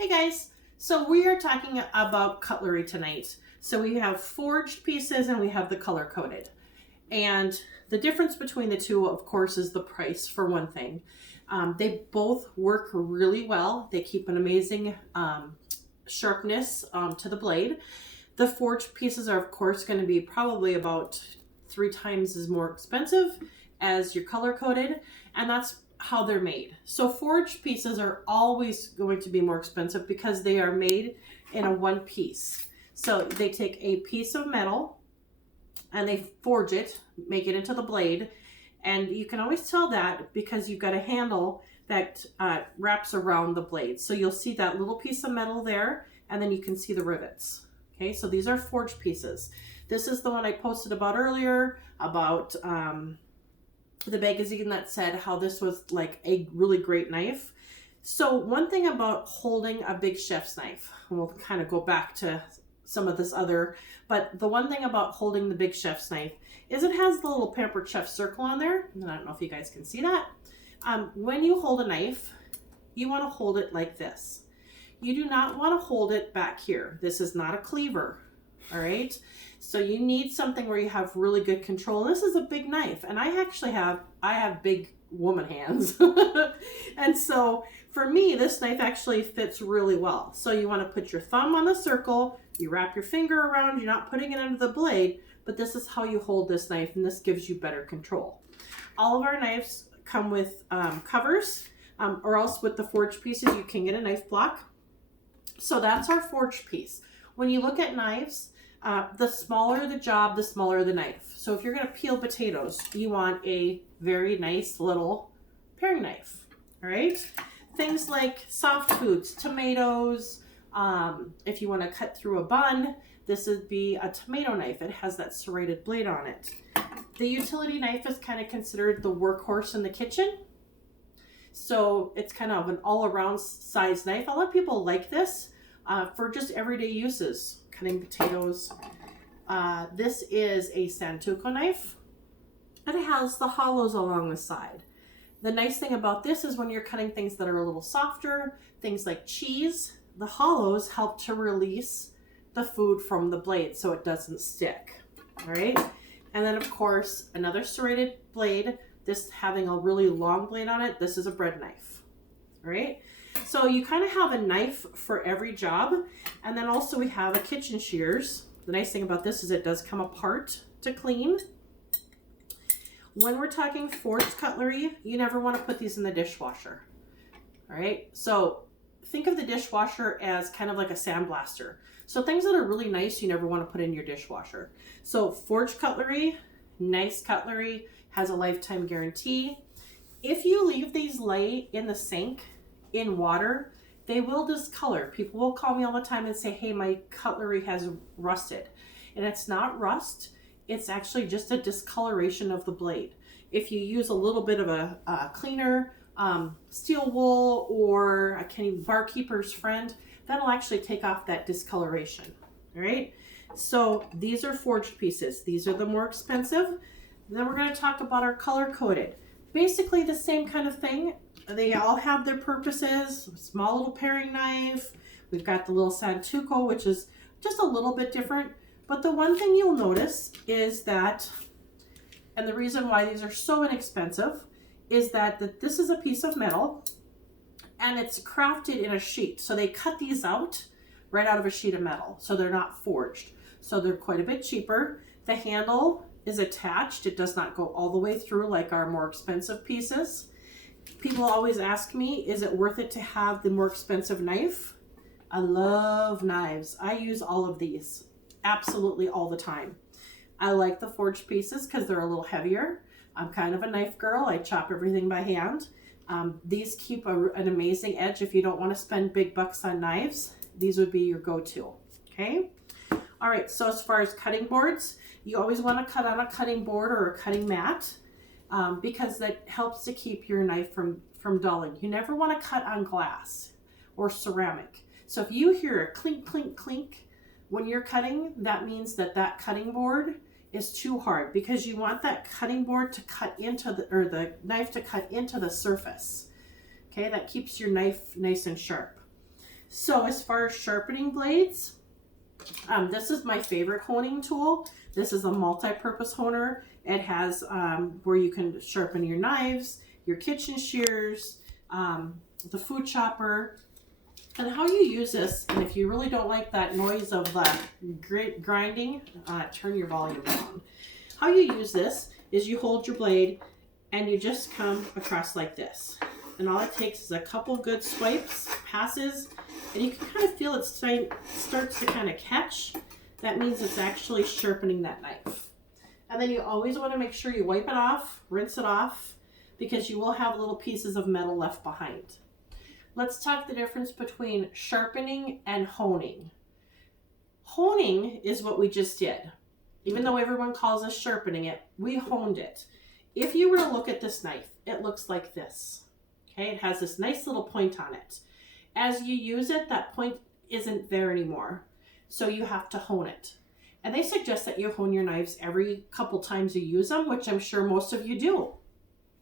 Hey guys, so we are talking about cutlery tonight. So we have forged pieces and we have the color coded. And the difference between the two, of course, is the price for one thing. They both work really well. They keep an amazing sharpness to the blade. The forged pieces are, of course, going to be probably about 3 times as more expensive as your color coded, and that's how they're made. So forged pieces are always going to be more expensive because they are made in a one piece. So they take a piece of metal and they forge it, make it into the blade, and you can always tell that because you've got a handle that wraps around the blade. So you'll see that little piece of metal there, and then you can see the rivets. Okay, so these are forged pieces. This is the one I posted about earlier about the magazine that said how this was like a really great knife. So one thing about holding a big chef's knife, we'll kind of go back to some of this other, but the one thing about holding the big chef's knife is it has the little Pampered Chef circle on there. And I don't know if you guys can see that. When you hold a knife, you want to hold it like this. You do not want to hold it back here. This is not a cleaver, all right? So you need something where you have really good control. This is a big knife, and I have big woman hands. And so for me, this knife actually fits really well. So you want to put your thumb on the circle, you wrap your finger around, you're not putting it under the blade, but this is how you hold this knife, and this gives you better control. All of our knives come with covers, or else with the forged pieces, you can get a knife block. So that's our forged piece. When you look at knives, the smaller the job, the smaller the knife. So if you're going to peel potatoes, you want a very nice little paring knife, all right? Things like soft foods, tomatoes, if you want to cut through a bun, this would be a tomato knife. It has that serrated blade on it. The utility knife is kind of considered the workhorse in the kitchen. So it's kind of an all-around size knife. A lot of people like this for just everyday uses, cutting potatoes. This is a Santoku knife, and it has the hollows along the side. The nice thing about this is when you're cutting things that are a little softer, things like cheese, the hollows help to release the food from the blade so it doesn't stick, all right? And then of course, another serrated blade, this having a really long blade on it, this is a bread knife, all right? So you kind of have a knife for every job. And then also we have a kitchen shears. The nice thing about this is it does come apart to clean. When we're talking forged cutlery, you never want to put these in the dishwasher, all right? So think of the dishwasher as kind of like a sandblaster. So things that are really nice, you never want to put in your dishwasher. So forged cutlery, nice cutlery, has a lifetime guarantee. If you leave these lay in the sink in water, they will discolor. People will call me all the time and say, hey, my cutlery has rusted. And it's not rust, it's actually just a discoloration of the blade. If you use a little bit of a cleaner, steel wool, or a barkeeper's friend, that'll actually take off that discoloration, all right? So these are forged pieces. These are the more expensive. Then we're going to talk about our color coded. Basically the same kind of thing. They all have their purposes. Small little paring knife. We've got the little Santoku, which is just a little bit different. But the one thing you'll notice is that, and the reason why these are so inexpensive, is that this is a piece of metal and it's crafted in a sheet. So they cut these out right out of a sheet of metal. So they're not forged. So they're quite a bit cheaper. The handle is attached. It does not go all the way through like our more expensive pieces. People always ask me, is it worth it to have the more expensive knife? I love knives. I use all of these absolutely all the time. I like the forged pieces because they're a little heavier. I'm kind of a knife girl. I chop everything by hand. These keep an amazing edge. If you don't want to spend big bucks on knives, these would be your go-to, okay? All right, so as far as cutting boards, you always want to cut on a cutting board or a cutting mat because that helps to keep your knife from dulling. You never want to cut on glass or ceramic. So if you hear a clink, clink, clink when you're cutting, that means that cutting board is too hard because you want that cutting board to cut into the knife to cut into the surface. Okay, that keeps your knife nice and sharp. So as far as sharpening blades, this is my favorite honing tool. This is a multi-purpose honer. It has where you can sharpen your knives, your kitchen shears, the food chopper. And how you use this, and if you really don't like that noise of grinding, turn your volume down. How you use this is you hold your blade and you just come across like this. And all it takes is a couple good swipes, passes, and you can kind of feel it starts to kind of catch. That means it's actually sharpening that knife. And then you always want to make sure you wipe it off, rinse it off, because you will have little pieces of metal left behind. Let's talk the difference between sharpening and honing. Honing is what we just did. Even though everyone calls us sharpening it, we honed it. If you were to look at this knife, it looks like this. Okay, it has this nice little point on it. As you use it, that point isn't there anymore. So you have to hone it. And they suggest that you hone your knives every couple times you use them, which I'm sure most of you do,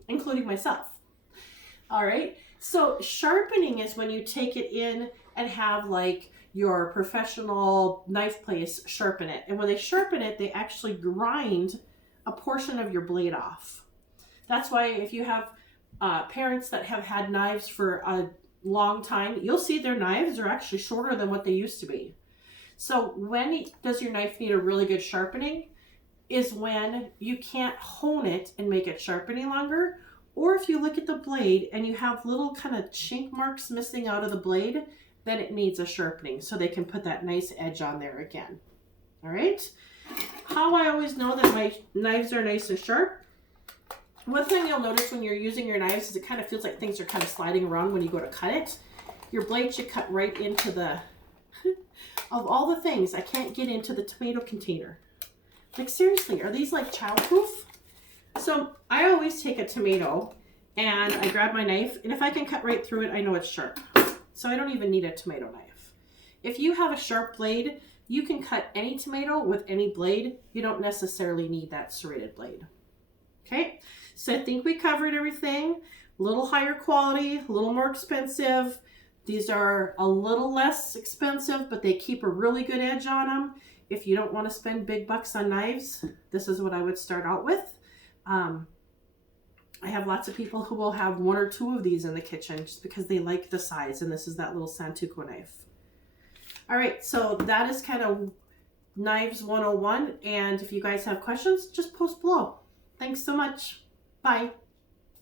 including myself. All right, so sharpening is when you take it in and have like your professional knife place sharpen it. And when they sharpen it, they actually grind a portion of your blade off. That's why if you have parents that have had knives for a long time, you'll see their knives are actually shorter than what they used to be. So when does your knife need a really good sharpening? Is when you can't hone it and make it sharp any longer, or if you look at the blade and you have little kind of chink marks missing out of the blade, then it needs a sharpening so they can put that nice edge on there again. All right. How I always know that my knives are nice and sharp. One thing you'll notice when you're using your knives is it kind of feels like things are kind of sliding around when you go to cut it. Your blade should cut right into the, of all the things, I can't get into the tomato container. Like seriously, are these like childproof? So I always take a tomato and I grab my knife, and if I can cut right through it, I know it's sharp. So I don't even need a tomato knife. If you have a sharp blade, you can cut any tomato with any blade. You don't necessarily need that serrated blade. Okay, so I think we covered everything. A little higher quality, a little more expensive. These are a little less expensive, but they keep a really good edge on them. If you don't want to spend big bucks on knives, this is what I would start out with. I have lots of people who will have one or two of these in the kitchen just because they like the size, and this is that little Santoku knife. All right, so that is kind of Knives 101, and if you guys have questions, just post below. Thanks so much. Bye.